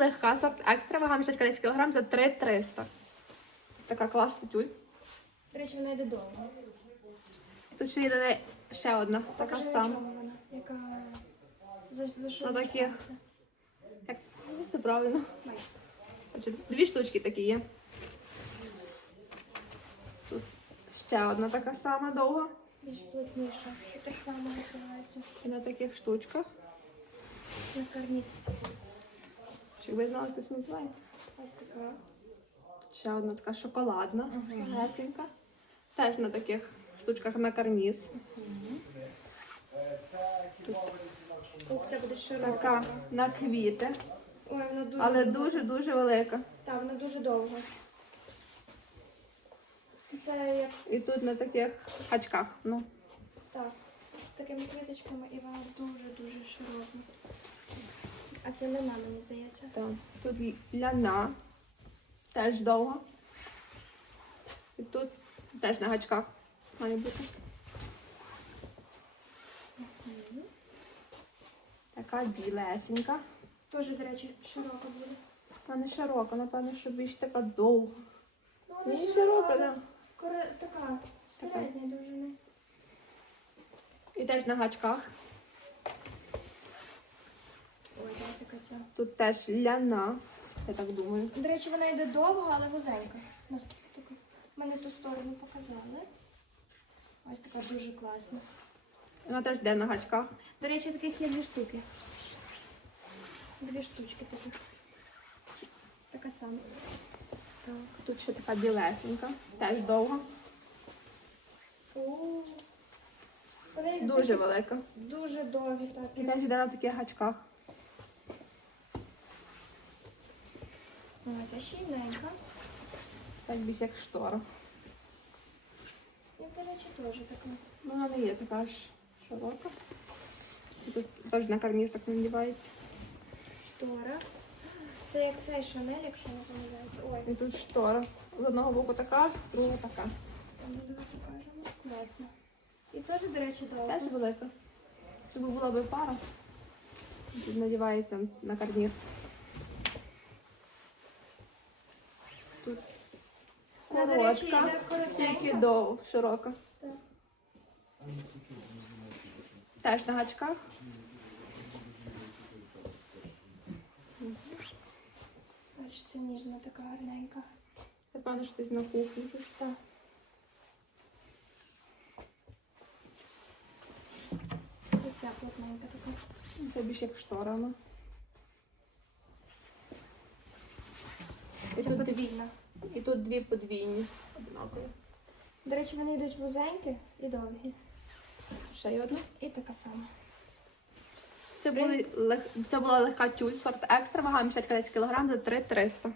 легка сорт екстра, вага мішать 10 кг за 3300. Тут така класна тюль. До речі, вона йде довго. Тут ще є ще одна, така Покажи, сама. чому вона. Яка... За, за що На таких. Як це, як це правильно? Значить, Дві штучки такі є. Тут ще одна така сама довга. Більш плотніша. І так само накривається І на таких штучках. на карніз. Щоб ви знали, хтось називає. Ось така. Тут ще одна така шоколадна, гарненька. Теж на таких штучках на карніз. Ух, це буде широка. Така на квіти, Ой, вона дуже але дуже-дуже велика. Так, вона дуже довга. Це як І тут на таких гачках. Ну, так. З такими квіточками і вона дуже-дуже широка. А це лина, мені здається. так. Тут ляна, теж довга. І тут теж на гачках має бути. Така білесенька. Теж, до речі, широка буде. Вона не широка, напевно, що більш така довга. Ну, Не широка, так. Коре... Така, середня довжини. І теж на гачках. Ой, яка. Тут теж ляна, я так думаю. До речі, вона йде довго, але вузенька. Мене ту сторону показали. Ось така дуже класна. Вона теж йде на гачках. До речі, таких є дві штуки. Дві штучки таких. Така сама. Так. Тут ще така білесенька, теж довга. О, Дуже велика. Дуже довгі так. І теж йде на таких гачках. Ця щільненька. Так більш як штора. І, до речі, теж така. Ну, вона не є така ж широка. Тут теж на карніз так надівається. Штора. Це як цей шанель, якщо не помиляюся. Ой, І тут штора. З одного боку така, з другого така. Класно. І теж, до речі, довго. Теж велика. Щоб була би пара. Тут надівається на карніз. Тут до коротка, тільки довго, широка. Теж на гачках. Бачиш, це ніжна така гарненька. Напевно, що десь на кухні. Так. І ця плотненька така. Це більш як шторами. Це подвійна. І тут дві подвійні. Однакові. До речі, вони йдуть вузенькі і довгі. Ще й одна. І така сама. Це, були, лег... це була легка тюль, сорт екстра, вага 50 кг за 3300.